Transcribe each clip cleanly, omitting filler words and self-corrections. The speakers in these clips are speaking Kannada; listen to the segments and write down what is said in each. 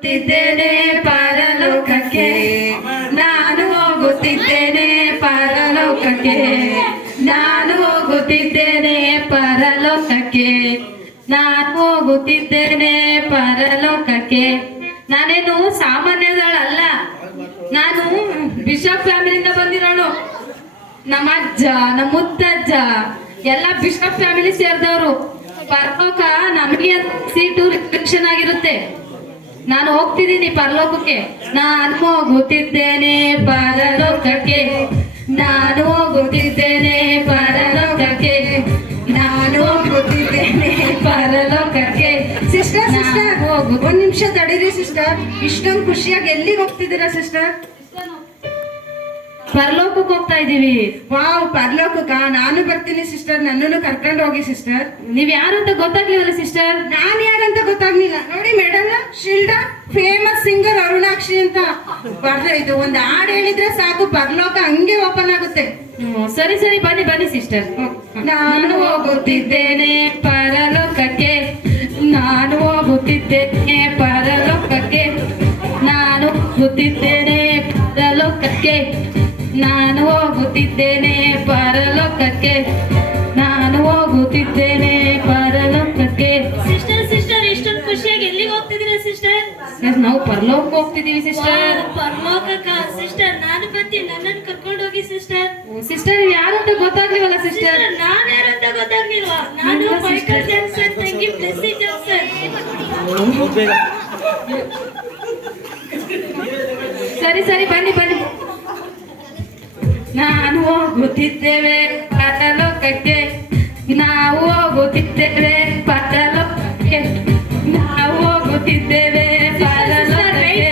ಹೋಗುತ್ತಿದ್ದೇನೆ ಪರಲೋಕಕ್ಕೆ, ನಾನು ಹೋಗುತ್ತಿದ್ದೇನೆ ಪರಲೋಕಕ್ಕೆ, ನಾನು ಹೋಗುತ್ತಿದ್ದೇನೆ ಪರಲೋಕಕ್ಕೆ, ನಾನು ಹೋಗುತ್ತಿದ್ದೇನೆ ಪರಲೋಕಕ್ಕೆ. ನಾನೇನು ಸಾಮಾನ್ಯದಳಲ್ಲ, ನಾನು ಬಿಷಪ್ ಫ್ಯಾಮಿಲಿಯಿಂದ ಬಂದಿರೋಳು. ನಮ್ಮ ಅಜ್ಜ, ನಮ್ಮ ಮುತ್ತಜ್ಜ ಎಲ್ಲ ಬಿಷಪ್ ಫ್ಯಾಮಿಲಿ ಸೇರಿದವರು. ಪರಲೋಕ ನಮಗೆ ಸೀಟು ರಿಸ್ಟ್ರಿಕ್ಷನ್ ಆಗಿರುತ್ತೆ. ನಾನು ಹೋಗ್ತಿದ್ದೀನಿ ಪರಲೋಕಕ್ಕೆ. ನಾನು ಹೋಗುತ್ತಿದ್ದೇನೆ ಪರಲೋಕಕ್ಕೆ, ನಾನು ಹೋಗುತ್ತಿದ್ದೇನೆ ಪರಲೋಕಕ್ಕೆ, ನಾನು ಹೋಗುತ್ತಿದ್ದೇನೆ ಪರಲೋಕಕ್ಕೆ. ಸಿಸ್ಟರ್ ಒಂದ್ ನಿಮಿಷ ತಡೀರಿ ಸಿಸ್ಟರ್. ಇಷ್ಟೊಂದು ಖುಷಿಯಾಗಿ ಎಲ್ಲಿಗೆ ಹೋಗ್ತಿದ್ದೀರಾ ಸಿಸ್ಟರ್? ಪರಲೋಕಕ್ಕೆ ಹೋಗ್ತಾ ಇದೀವಿ. ವಾವ್, ಪರಲೋಕಕ್ಕ ನಾನು ಬರ್ತೀನಿ ಸಿಸ್ಟರ್, ನನ್ನನ್ನು ಕರ್ಕೊಂಡು ಹೋಗಿ ಸಿಸ್ಟರ್. ನೀವ್ ಯಾರು ಅಂತ ಗೊತ್ತಾಗ್ಲಿವಲ್ಲ ಸಿಸ್ಟರ್? ನಾನ್ ಯಾರಂತ ಗೊತ್ತಾಗ್ಲಿಲ್ಲ. ನೋಡಿ ಮೇಡಮ್, ಶಿಲ್ಡಾ ಫೇಮಸ್ ಸಿಂಗರ್ ಅರುಣಾಕ್ಷಿ ಅಂತ ಬರ್ರೆ. ಇದು ಒಂದು ಹಾಡು ಹೇಳಿದ್ರೆ ಸಾಕು, ಪರಲೋಕ ಹಂಗೆ ಓಪನ್ ಆಗುತ್ತೆ. ಸರಿ ಸರಿ, ಬನ್ನಿ ಬನ್ನಿ ಸಿಸ್ಟರ್. ನಾನು ಹೋಗುತ್ತಿದ್ದೇನೆ ಪರಲೋಕಕ್ಕೆ, ನಾನು ಹೋಗುತ್ತಿದ್ದೇನೆ ಪರಲೋಕಕ್ಕೆ, ನಾನು ಹೋಗುತ್ತಿದ್ದೇನೆ ಪರಲೋಕಕ್ಕೆ, ನಾನು ಹೋಗುತ್ತಿದ್ದೇನೆ ಪರಲೋಕಕ್ಕೆ, ನಾನು ಹೋಗುತ್ತಿದ್ದೇನೆ ಪರಲೋಕಕ್ಕೆ. ಸಿಸ್ಟರ್ ಸಿಸ್ಟರ್, ಇಷ್ಟೊಂದು ಖುಷಿಯಾಗಿ ಎಲ್ಲಿಗೆ ಹೋಗ್ತಿದ್ದೀರಾ ಸಿಸ್ಟರ್? ನಾವು ಪರಲೋಕಕ್ಕೆ ಹೋಗ್ತಿದೀವಿ ಸಿಸ್ಟರ್. ಪರಲೋಕಕ್ಕ ಸಿಸ್ಟರ್, ನಾನು ಬರ್ತೀನಿ, ನನ್ನನ್ನು ಕರ್ಕೊಂಡು ಹೋಗಿ ಸಿಸ್ಟರ್. ಸಿಸ್ಟರ್ ಯಾರು ಅಂತ ಗೊತ್ತಾಗ್ಲಿವಲ್ಲ ಸಿಸ್ಟರ್? ನಾನು ಯಾರು ಅಂತ ಗೊತ್ತಾಗ್ಲಿಲ್ವಾ? ನಾನು ಮೈಕಲ್ ಜಾಕ್ಸನ್ ತಂಗಿ ಬ್ಲೆಸ್ಸಿ ಜಾಕ್ಸನ್. ಸರಿ ಸರಿ, ಬನ್ನಿ ಬನ್ನಿ. ನಾನು ಹೋಗುತ್ತಿದ್ದೇವೆ ಪರಲೋಕಕ್ಕೆ, ನಾವು ಹೋಗುತ್ತಿದ್ದೇವೆ ಪರಲೋಕಕ್ಕೆ, ನಾವು ಹೋಗುತ್ತಿದ್ದೇವೆ ಪರಲೋಕಕ್ಕೆ.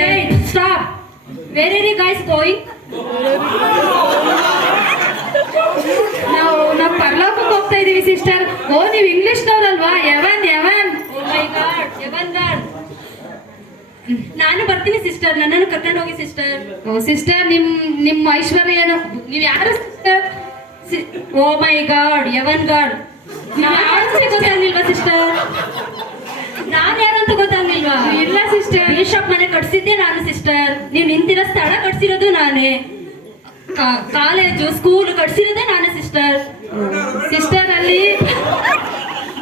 Stop. Where are you guys going? ನಾವು ಪರಲೋಕಕ್ಕೆ ಹೋಗ್ತಾ ಇದೀವಿ ಸಿಸ್ಟರ್. ಓ, ನೀವು ಇಂಗ್ಲಿಷ್ನವ್ರಲ್ವಾ? ಯವನ್ ಯವನ್. Oh my God, Evan God. ನಾನು ಬರ್ತೀನಿ ಸಿಸ್ಟರ್, ನನ್ನನ್ನು ಕರ್ಕೊಂಡು ಹೋಗಿ ಸಿಸ್ಟರ್. ಓ ಸಿಸ್ಟರ್, ನಿಮ್ಮ ಐಶ್ವರ್ಯ ಏನು? ನೀವು ಯಾರು ಸಿಸ್ಟರ್? ಓ ಮೈ ಗಾಡ್, ಎವನ್ ಗಾಡ್. ಗೊತ್ತಾಗ್ಲಿಲ್ವಾ ಸಿಸ್ಟರ್? ನಾನ್ ಯಾರು ಅಂತ ಗೊತ್ತಾಗ್ಲಿಲ್ವಾ? ಇಲ್ಲ ಸಿಸ್ಟರ್. ಬಿಷಪ್ ಮನೆ ಕಟ್ಸಿದ್ದೆ ನಾನು ಸಿಸ್ಟರ್. ನೀವು ನಿಂತಿರೋ ಸ್ಥಳ ಕಟ್ಸಿರೋದು ನಾನೇ. ಕಾಲೇಜು ಸ್ಕೂಲ್ ಕಟ್ಸಿರೋದೇ ನಾನೇ ಸಿಸ್ಟರ್. ಸಿಸ್ಟರ್, ಅಲ್ಲಿ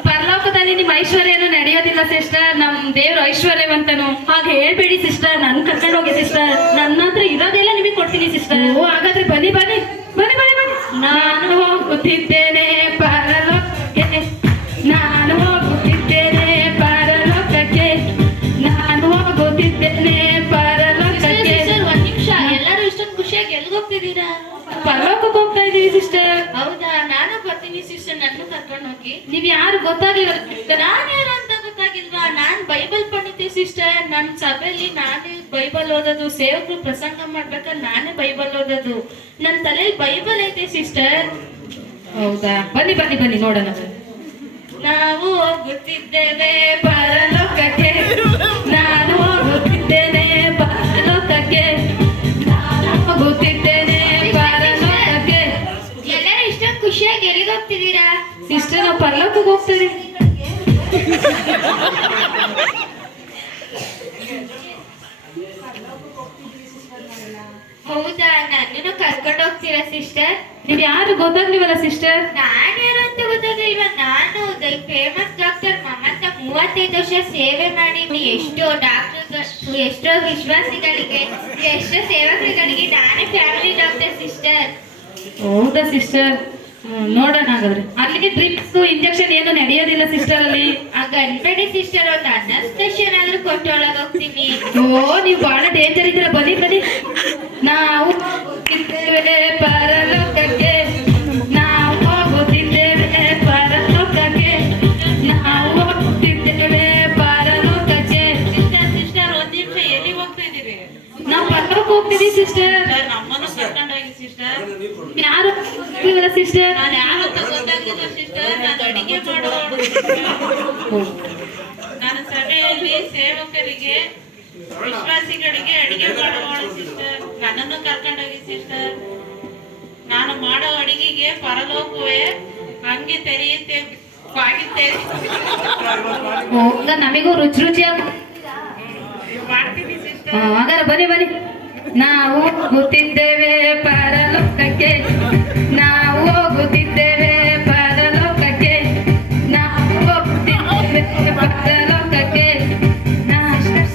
ಪರಲೋಕದಲ್ಲಿ ನಿಮ್ಮ ಐಶ್ವರ್ಯ ಏನು ನಡೆಯೋದಿಲ್ಲ ಸಿಸ್ಟರ್. ನಮ್ ದೇವ್ರ ಐಶ್ವರ್ಯವಂತನು. ಹಾಗೆ ಹೇಳ್ಬೇಡಿ ಸಿಸ್ಟರ್, ನನ್ ಕರ್ಕೊಂಡು ಹೋಗಿ ಸಿಸ್ಟರ್. ನನ್ನ ಹತ್ರ ಇರೋದೆಲ್ಲ ನಿಮಗೆ ಕೊಡ್ತೀನಿ ಸಿಸ್ಟರ್. ಓ, ಹಾಗಾದ್ರೆ ಬನ್ನಿ ಬನ್ನಿ ಬನ್ನಿ ಬನ್ನಿ ಬನ್ನಿ. ನಾನು ಹೋಗುತ್ತಿದ್ದೇನೆ ಪರಲೋಕಕ್ಕೆ, ನಾನು ಹೋಗುತ್ತಿದ್ದೇನೆ ಪರಲೋಕಕ್ಕೆ, ನಾನು ಹೋಗುತ್ತಿದ್ದೇನೆ ಪರಲೋಕಕ್ಕೆ. ಒಂದ್ ನಿಮಿಷ, ಎಲ್ಲರೂ ಇಷ್ಟೊಂದು ಖುಷಿಯಾಗಿ ಎಲ್ಲಿಗೆ ಹೋಗ್ತಿದ್ದೀರಾ? ಪರಲೋಕಕ್ಕೆ ಹೋಗ್ತಾ ಇದೀವಿ ಸಿಸ್ಟರ್. ಹೌದಾ? ನಾನು ಬರ್ತೀನಿ ಸಿಸ್ಟರ್, ನನ್ನ ಕರ್ಕೊಂಡು ಹೋಗಿ. ನೀವ್ ಯಾರು ಗೊತ್ತಾಗ್ಲಿಲ್ಲ? ನಾನ್ ಯಾರು ಅಂತ ಗೊತ್ತಾಗಿಲ್ವಾ? ನಾನ್ ಬೈಬಲ್ ಪಂಡಿತೆ ಸಿಸ್ಟರ್. ನನ್ನ ಸಭೆಯಲ್ಲಿ ನಾನೇ ಬೈಬಲ್ ಓದೋದು, ಸೇವಕರು ಪ್ರಸಂಗ ಮಾಡ್ಬೇಕಾದ್ರೆ ನಾನೇ ಬೈಬಲ್ ಓದೋದು. ನನ್ನ ತಲೆಯಲ್ಲಿ ಬೈಬಲ್ ಐತೆ ಸಿಸ್ಟರ್. ಹೌದಾ? ಬನ್ನಿ ಬನ್ನಿ ಬನ್ನಿ, ನೋಡೋಣ. ನಾವು ಹೋಗುತ್ತಿದ್ದೇವೆ ಪರಲೋಕಕ್ಕೆ, ನಾನು ಹೋಗುತ್ತಿದ್ದೇನೆ ಪರಲೋಕಕ್ಕೆ, ನಾನು ಹೋಗುತ್ತಿದ್ದೇನೆ ಪರಲೋಕಕ್ಕೆ. ಎಲ್ಲರೂ ಇಷ್ಟೊಂದು ಖುಷಿಯಾಗಿ ಎಲ್ಲಿಗೆ ಹೋಗ್ತಿದ್ದೀರಾ? ಸಿಸ್ಟರ್, ನಾವು ಪರಲೋಕಕ್ಕೆ ಹೋಗ್ತೀವಿ. ಹೌದಾ? ನನ್ನನ್ನು ಕರ್ಕೊಂಡು ಹೋಗ್ತೀರಾ ಸಿಸ್ಟರ್? ನೀವ್ ಯಾರು ಗೊತ್ತಾಗ್ಲಿವಲ್ಲ ಸಿಸ್ಟರ್? ನಾನು ಯಾರು ಅಂತ ಗೊತ್ತಾಗಲಿಲ್ವಾ? ನಾನು ಫೇಮಸ್ ಡಾಕ್ಟರ್ ಮಮತಾ. 35 ವರ್ಷ ಸೇವೆ ಮಾಡಿದ್ದೀನಿ. ಎಷ್ಟೋ ಡಾಕ್ಟರ್, ಎಷ್ಟೋ ವಿಶ್ವಾಸಿಗಳಿಗೆ, ಎಷ್ಟೋ ಸೇವಕರುಗಳಿಗೆ ನಾನೇ ಫ್ಯಾಮಿಲಿ ಡಾಕ್ಟರ್ ಸಿಸ್ಟರ್. ಹೌದಾ ಸಿಸ್ಟರ್? ನೋಡೋಣ ಹಾಗಾದ್ರೆ. ಅಲ್ಲಿಗೆ ಡ್ರಿಪ್ಸ್ ಇಂಜೆಕ್ಷನ್ ಏನು ನಡೆಯೋದಿಲ್ಲ ಸಿಸ್ಟರ್ ಅಲ್ಲಿ? ಆಗ ಅನ್ಬೇಡಿ ಸಿಸ್ಟರ್, ಒಂದು ಅನಸ್ತೇಷನ್ ಆದ್ರೂ ಕೊಟ್ಟು ಒಳಗೆ ಹೋಗ್ತೀನಿ. ಓ, ನೀವು ಬಹಳ ಡೇಂಜರ್ ಇದ್ದೀರಾ. ಬನ್ನಿ ಬನ್ನಿ. ನಾವು ಹೋಗುತ್ತಿದ್ದೇವೆ ಪರಲೋಕಕ್ಕೆ, ನಾವು ಹೋಗುತ್ತಿದ್ದೇವೆ ಪರಲೋಕಕ್ಕೆ, ನಾವು ಹೋಗುತ್ತಿದ್ದೇವೆ ಪರಲೋಕಕ್ಕೆ. ಸಿಸ್ಟರ್ ಒಂದ್ ನಿಮಿಷ, ಎಲ್ಲಿಗೆ ಹೋಗ್ತಾ ಇದೀವಿ? ನಾವು ಪರಲೋಕ ಹೋಗ್ತಿದ್ದೀವಿ ಸಿಸ್ಟರ್. ನಮ್ಮನ್ನು ಕರ್ಕೊಂಡೋಗಿ ಸಿಸ್ಟರ್. ಯಾರು ಸಿಸ್ಟರ್? ನಾನು ಯಾರು ಅಂತ ಗೊತ್ತಾಗಿಲ್ಲ ಸಿಸ್ಟರ್. ನಾನು ಅಡಿಗೆ ಮಾಡೋಳು. ನಾನು ಸಭೆಯಲ್ಲಿ ಸೇವಕರಿಗೆ, ವಿಶ್ವಾಸಿಗಳಿಗೆ ಅಡಿಗೆ ಮಾಡುವವಳು ಸಿಸ್ಟರ್. ನನ್ನನ್ನು ಕರ್ಕೊಂಡೋಗಿ ಸಿಸ್ಟರ್. ನಾನು ಮಾಡೋ ಅಡಿಗೆಗೆ ಪರಲೋಕವೇ ಹಂಗೆ ತೆರೆಯುತ್ತೆ, ಬಾಗಿತ್ತೆ. ನಮಿಗೂ ರುಚಿ ರುಚಿಯಾಗಿ ಮಾಡ್ತೀನಿ ಬನ್ನಿ ಬನ್ನಿ. ನಾವು ಹೋಗುತ್ತಿದ್ದೇವೆ ಪರಲೋಕಕ್ಕೆ, ನಾವು ಹೋಗುತ್ತಿದ್ದೇವೆ ಪರಲೋಕಕ್ಕೆ, ನಾವು ಹೋಗುತ್ತಿದ್ದೇವೆ ಪರಲೋಕಕ್ಕೆ.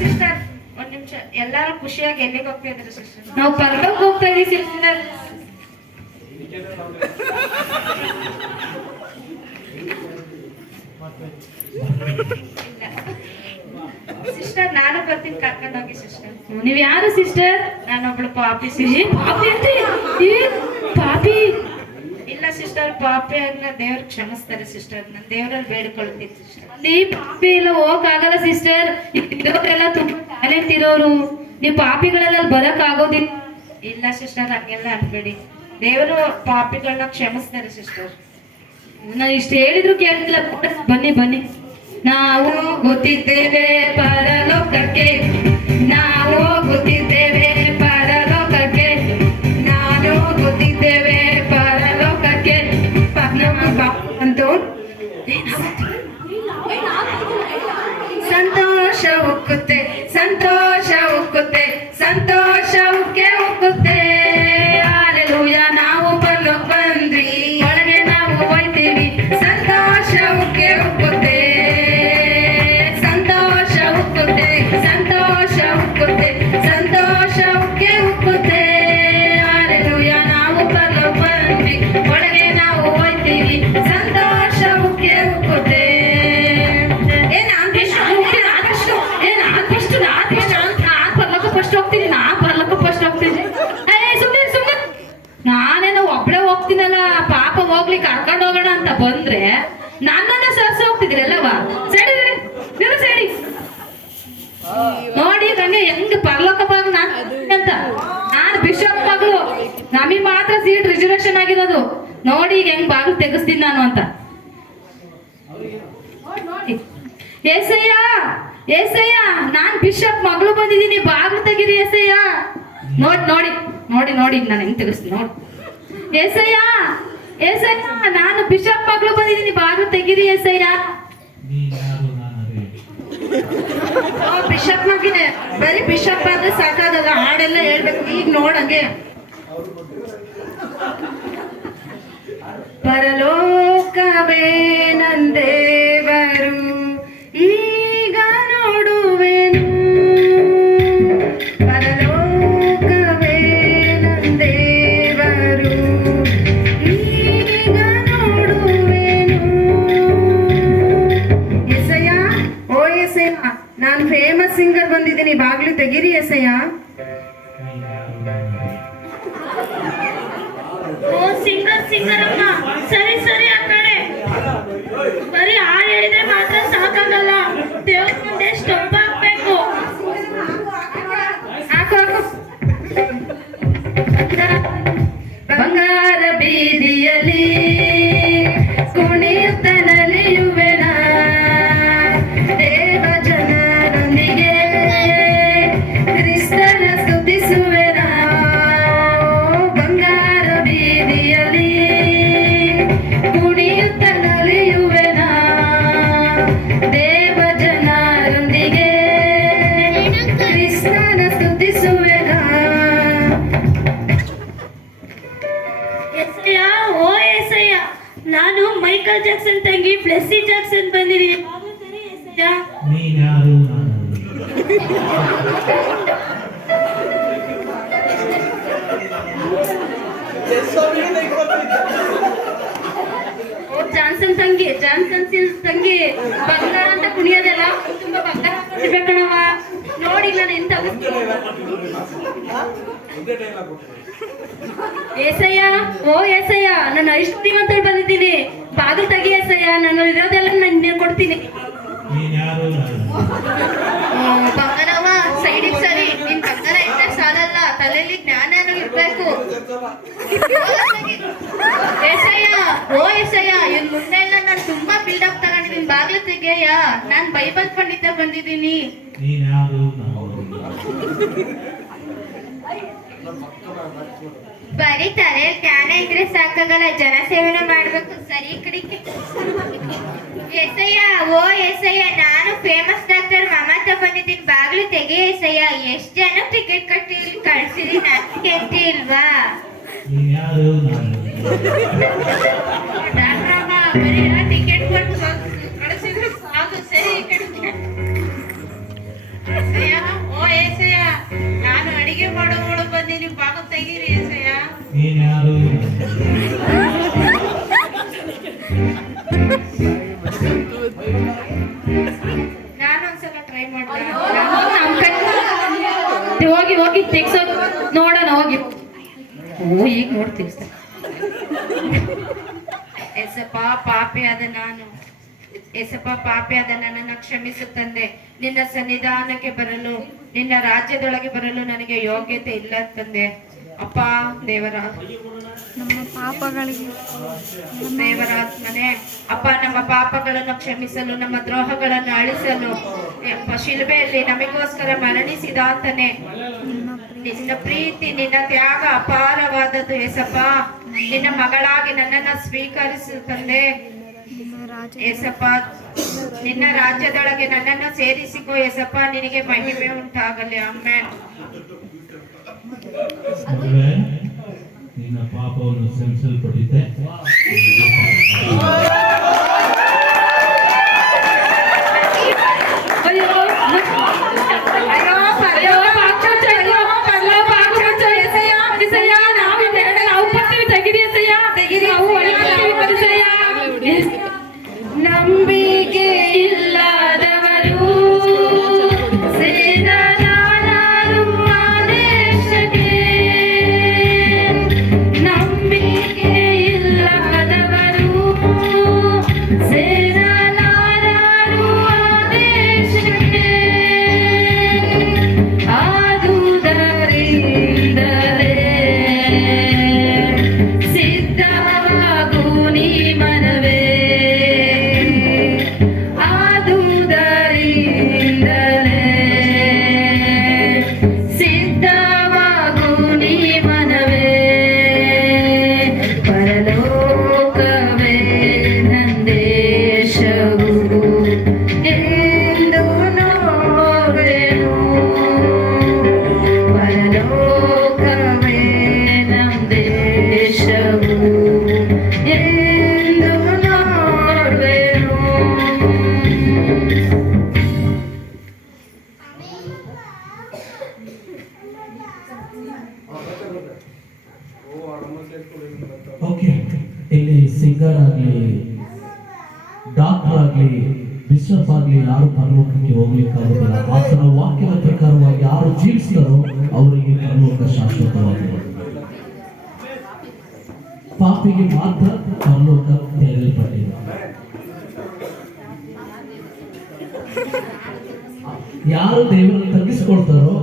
ಸಿಸ್ಟರ್ ಒಂದ್ ನಿಮಿಷ, ಎಲ್ಲಾರು ಖುಷಿಯಾಗಿ ಎಲ್ಲಿಗೆ ಹೋಗ್ತಾ ಇದ್ರು ಸಿಸ್ಟರ್? ನಾವು ಪರಲೋಕ ಹೋಗ್ತಾ ಇದೀವಿ ಸಿಸ್ಟರ್. ಸಿಸ್ಟರ್ ನಾನು ಬರ್ತೀನಿ, ಕರ್ಕೊಂಡು ಹೋಗಿ ಸಿಸ್ಟರ್. ನೀವ್ ಯಾರು ಸಿಸ್ಟರ್? ನಾನೊಬ್ಳು ಪಾಪಿ ಏ, ಸಿಸ್ಟರ್. ಪಾಪಿ ಅಂತೆ? ಏ, ಪಾಪಿ? ಇಲ್ಲ ಸಿಸ್ಟರ್, ಪಾಪಿಯನ್ನ ದೇವ್ರು ಕ್ಷಮಿಸ್ತಾರೆ ಸಿಸ್ಟರ್. ನಾನು ದೇವರಲ್ಲಿ ಬೇಡ್ಕೊಳ್ತೀನಿ ಸಿಸ್ಟರ್. ಅಲ್ಲಿ ಪಾಪಿ ಎಲ್ಲ ಹೋಗಕ್ಕಾಗಲ್ಲ ಸಿಸ್ಟರ್. ಇರೋರೆಲ್ಲ ತುಂಬಾ ಟ್ಯಾಲೆಂಟ್ ಇರೋರು. ನೀವು ಪಾಪಿಗಳೆಲ್ಲ ಅಲ್ಲಿ ಬರಕ್ ಆಗೋದಿಲ್ಲ. ಇಲ್ಲ ಸಿಸ್ಟರ್, ಹಂಗೆಲ್ಲ ಅನ್ಬೇಡಿ. ದೇವರು ಪಾಪಿಗಳನ್ನ ಕ್ಷಮಿಸ್ತಾರೆ ಸಿಸ್ಟರ್. ನಾನು ಇಷ್ಟು ಹೇಳಿದ್ರು ಕೇಳಿಲ್ಲ. ಬನ್ನಿ ಬನ್ನಿ. ನಾವು ಹೋಗುತ್ತಿದ್ದೇವೆ ಪರಲೋಕಕ್ಕೆ, ನಾವು ಹೋಗುತ್ತಿದ್ದೇವೆ ಪರಲೋಕಕ್ಕೆ, ನಾನು ಹೋಗುತ್ತಿದ್ದೇವೆ ಪರಲೋಕಕ್ಕೆ. ಅಂತೂ ಸಂತೋಷ ಉಕ್ಕುತ್ತೆ, ಸಂತೋಷ ಉಕ್ಕುತ್ತೆ, ಸಂತೋಷ ಉಕ್ಕೆ ಉಕ್ಕುತ್ತೆ. ಹಾಲೆಲೂಯಾ, ನಾವು ಪರಲೋಕ ಬಂದ್ರಿ, ಒಳಗೆ ನಾವು ಹೋಯ್ತೀವಿ. ಸಂತೋಷ ಉಕ್ಕೆ ಉಕ್ಕುತ್ತೆ, ಸಂತೋಷ ಉಕ್ಕುತ್ತೆ, ಸಂತೋಷ ಉಕ್ಕುತ್ತೆ, ಸಂತೋಷ ಉಕ್ಕೆ ಉಕ್ಕುತ್ತೆ. ಹಾಲೆಲೂಯಾ, ನಾವು ಪರಲೋಕ ಬಂದ್ವಿ, ಒಳಗೆ ನಾವು ಹೋಯ್ತೀವಿ. ಸಂತೋಷ ಉಕ್ಕೆ ಉಕ್ಕುತ್ತೆ. ನಾನೇನೋ ಒಬ್ಳೆ ಹೋಗ್ತೀನಲ್ಲ, ಪಾಪ ಹೋಗ್ಲಿ ಕರ್ಕೊಂಡು ಹೋಗೋಣ ಅಂತ ಬಂದ್ರೆ ನನ್ನನ್ನ ಸರ್ಸಿ ಹೋಗ್ತಿದ್ರಲ್ಲವ. ಸೈಡಿ ಸೈಡಿ ನೋಡಿ ನಂಗೆ ಹೆಂಗ್ ಪರಲೋಕ ಬಾಗ್ ಅಂತ. ನಾನು ಬಿಷಪ್ ಮಗಳು, ನಮಗೆ ಮಾತ್ರ ಸೀಟ್ ರಿಸರ್ವೇಶನ್ ಆಗಿರೋದು. ನೋಡಿ ಈಗ ಹೆಂಗ್ ಬಾಗಿಲು ತೆಗಿಸ್ತೀನಿ ನಾನು ಅಂತ. ಏಸಯ್ಯ ಏಸಯ್ಯ, ನಾನ್ ಬಿಷಪ್ ಮಗಳು ಬಂದಿದ್ದೀನಿ, ಬಾಗಿಲು ತೆಗೀರಿ ಏಸಯ್ಯ. ನೋಡಿ ನೋಡಿ ನೋಡಿ ನೋಡಿ ನಾನು ಹೆಂಗ್ ತೆಗಿಸ್ತೀನಿ ನೋಡಿ. ಏಸಯ್ಯ ಏಸಯ್ಯ, ನಾನು ಬಿಷಪ್ ಮಗಳು ಬಂದಿದ್ದೀನಿ, ಬಾಗಿಲು ತೆಗೀರಿ ಏಸಯ್ಯ. ಬಿಷಪ್ ಮಗಿದೆ, ಬರೀ ಬಿಷಪ್ ಆದ್ರೆ ಸಾಕಾಗಲ್ಲ, ಹಾಡೆಲ್ಲ ಹೇಳ್ಬೇಕು. ಈಗ ನೋಡಂಗೆ ಪರಲೋಕವೇ ನಂದೇವರು ಈಗ ನೋಡುವೆನು, ಪರಲೋಕವೇ ನಂದೇವರು ಈಗ ನೋಡುವೆನು. ಎಸಯ್ಯ, ಓ ಎಸಯ್ಯ, ನಾನು ಫೇಮಸ್ ಸಿಂಗರ್ ಬಂದಿದ್ದೀನಿ, ಬಾಗ್ಲು ತೆಗೀರಿ ಎಸಯ್ಯ. ಓ ಸಿಂಗರ್ ಸಿಂಗರ್ ಅಮ್ಮ, ಸರಿ ಸರಿ ಆ ಕಡೆ. ಬರೀ ಹಾಡು ಹೇಳಿದ್ರೆ ಮಾತ್ರ ಸಾಕಾಗಲ್ಲ, ದೇವ್ರ ಮುಂದೆ ಸ್ಟೆಪ್ ಹಾಕ್ಬೇಕು. ಹಾಕು ಹಾಕು. ಬಂಗಾರ ಬೀದಿಯಲ್ಲಿ ಕುಣಿಯುತ್ತ ನಲಿಯುವೆನ, ದೇವ ಜನರೊಂದಿಗೆ ಕ್ರಿಸ್ತನ ಸ್ತುತಿಸುವೆನ. ಬಂಗಾರ ಬೀದಿಯಲ್ಲಿ ಕುಣಿಯುತ್ತ ನಲಿಯುವೆನ, ದೇವ ಜನರೊಂದಿಗೆ ಕ್ರಿಸ್ತನ ಸ್ತುತಿಸುವೆನ. ಎಸಯ್ಯ, ಓ ಎಸಯ್ಯ, ನಾನು ಮೈಕಲ್ ಜಾಕ್ಸನ್ ತಂಗಿ ಬ್ಲೆಸ್ಸಿ ಜಾಕ್ಸನ್ ಬಂದಿದ್ದೀನಿ, ಬಾಗಿಲು ತೆರಿ ಎಸಯ್ಯ. ನೀನ್ಯಾರು ನಾನು ಜಾನ್ಸನ್ ತಂಗಿ, ಜಾನ್ಸನ್ ತಂಗಿ ಬಂಗಾರ ಅಂತ ಕುಣಿಯೋದೆಲ್ಲ ತುಂಬಾ ಬಂಗಾರ ಕಣವ. ನೋಡಿ ನಾನು ಎಂತ ಏಸಯ್ಯ, ಓ ಏಸಯ್ಯ, ನಾನು ಐಶ್ವರ್ಯವಂತರು ಬಂದಿದ್ದೀನಿ, ಬಾಗಿಲು ತೆಗಿ ಏಸಯ್ಯ, ನಾನು ಇರೋದೆಲ್ಲ ನಾನು ಕೊಡ್ತೀನಿ. ನೀನ್ಯಾರು ನಾನು ಬಂಗಾರವ ಸೈಡಿಗೆ ಸರಿ, ನಿನ್ ಬಂಗಾರ ಇದ್ರೆ ಸಾಲಲ್ಲ, ತಲೆಯಲ್ಲಿ ಜ್ಞಾನನೂ ಇರ್ಬೇಕು. ಏಸಯ್ಯ, ಓ ಏಸಯ್ಯ, ಇನ್ ಮುಂದೆ ಎಲ್ಲ ನಾನು ತುಂಬಾ ಬಿಲ್ಡಪ್ ತಗೊಂಡಿದ್ದೀನಿ, ಬಾಗಿಲು ತೆಗೆಯ, ನಾನ್ ಬೈಬಲ್ ಪಂಡಿತ ಬಂದಿದ್ದೀನಿ. ನೀನ್ಯಾರು ನಾನು ಬರೀ ತಲೆಯಲ್ಲಿ ಜ್ಞಾನ ಇದ್ರೆ ಸಾಕಾಗಲ್ಲ, ಜನಸೇವನೆ ಮಾಡ್ಬೇಕು. ಸರಿ ಕಡೆಗೆ ಎಸಯ್ಯ, ಓ ಎಸಯ್ಯ, ನಾನು ಫೇಮಸ್ ಡಾಕ್ಟರ್ ಮಾಮಾ ಅಂತ ಬಂದಿದ್ದೀನಿ, ಬಾಗ್ಲು ತೆಗೆ ಏಸಯ್ಯ. ಎಷ್ಟ್ ಜನ ಟಿಕೆಟ್ ಕಟ್ಟಿ ಇಲ್ಲಿ ಕಳ್ಸಿರಿ, ನನ್ಗೆ ಅಂತ ಇಲ್ವಾ? ನೀನ್ ಯಾರು ನಾನು ಡಾಕ್ಟ್ರಮ್ಮ ಬರೀ ಟಿಕೆಟ್ ಕೊಟ್ಟು ಕಳಿಸಿದ್ರೆ ಸಾಕು, ಸರಿ ಈ ಕಡೆಗೆ. ಏಸಯ್ಯ, ಓ ಏಸಯ್ಯ, ನಾನು ಅಡಿಗೆ ಮಾಡೋವಳು ಬಂದೀನಿ, ಬಾಗಿಲು ತೆಗೀರಿ ಏಸಯ್ಯ. ನೀನ್ ಯಾರು ನಾನೊಂದ್ಸಲ ಟ್ರೈ ಮಾಡ್ದೆ. ಹೋಗಿ ಹೋಗಿ ತೆಗ್ಸೋ ನೋಡೋಣ ಹೋಗಿ. ಓ ಈಗ ನೋಡಿ ತೆಗ್ಸ. ಏಸಪ್ಪ ಪಾಪಿಯಾದ ನಾನು, ಏಸಪ್ಪ ಪಾಪಿಯಾದ ನನ್ನನ್ನು ಕ್ಷಮಿಸು ತಂದೆ. ನಿನ್ನ ಸನ್ನಿಧಾನಕ್ಕೆ ಬರಲು, ನಿನ್ನ ರಾಜ್ಯದೊಳಗೆ ಬರಲು ನನಗೆ ಯೋಗ್ಯತೆ ಇಲ್ಲ ತಂದೆ. ಅಪ್ಪ ದೇವರಾತ್ಮನೇ, ಅಪ್ಪ ನಮ್ಮ ಪಾಪಗಳನ್ನು ಕ್ಷಮಿಸಲು, ನಮ್ಮ ದ್ರೋಹಗಳನ್ನು ಅಳಿಸಲು ಶಿಲುಬೆಯಲ್ಲಿ ನಮಗೋಸ್ಕರ ಮರಣಿಸಿದಾತನೇ. ನಿನ್ನ ಪ್ರೀತಿ, ನಿನ್ನ ತ್ಯಾಗ ಅಪಾರವಾದದ್ದು ಏಸಪ್ಪ. ನಿನ್ನ ಮಗಳಾಗಿ ನನ್ನನ್ನು ಸ್ವೀಕರಿಸು ತಂದೆ. ಏಸಪ್ಪ, ನಿನ್ನ ರಾಜ್ಯದೊಳಗೆ ನನ್ನನ್ನು ಸೇರಿಸಿಕೋ ಏಸಪ್ಪ. ನಿನಗೆ ಮಹಿಮೆ ಉಂಟಾಗಲಿ. ಆಮೆನ್. ಮದುವೆ ನಿನ್ನ ಪಾಪವನ್ನು ಕ್ಷಮಿಸಲ್ಪಟ್ಟಿದ್ದೆ. ನಂಬಿಕೆ ಇಲ್ಲದವರು ಸೇರಲಾರರು ಆದೇಶಕ್ಕೆ. ನಂಬಿಕೆ ಇಲ್ಲದವರು ಸೇರಲಾರರು ಆದೇಶಕ್ಕೆ. ಆದುದರಿಂದಲೇ ಸಿದ್ಧವಾಗು ನೀ ಮನವೇ. ಆದುದರಿಂದಲೇ ಸಿದ್ಧವಾಗು ನೀ ಮನವೇ. ಪರಲೋಕವೇ ನಂದೇಶವು ಎಂದು ನೋಡೆನು. ಪರಲೋಕವೇ ನಂದೇಶವು ಎಂದು ನೋಡುವೆನು. ಓಕೆ, ಇಲ್ಲಿ ಸಿಂಗರ್ ಆಗ್ಲಿ, ಡಾಕ್ಟರ್ ಆಗ್ಲಿ, ಬಿಷಪ್ ಆಗ್ಲಿ ಯಾರು ಪರಲೋಕಕ್ಕೆ ಹೋಗ್ಲಿಕ್ಕಾಗೋದಿಲ್ಲ. ಆತನ ವಾಕ್ಯದ ಪ್ರಕಾರವಾಗಿ ಯಾರು ಜೀವಿಸ್ತಾರೋ ಅವರಿಗೆ ಪರಲೋಕ ಶಾಶ್ವತವಾಗಿದೆ. ಪಾಪಿಗೆ ಮಾತ್ರ ಪರಲೋಕ ತೆರೆಯಲ್ಪಟ್ಟಿದೆ. ಯಾರು ದೇವರನ್ನು ತಗ್ಗಿಸ್ಕೊಳ್ತಾರೋ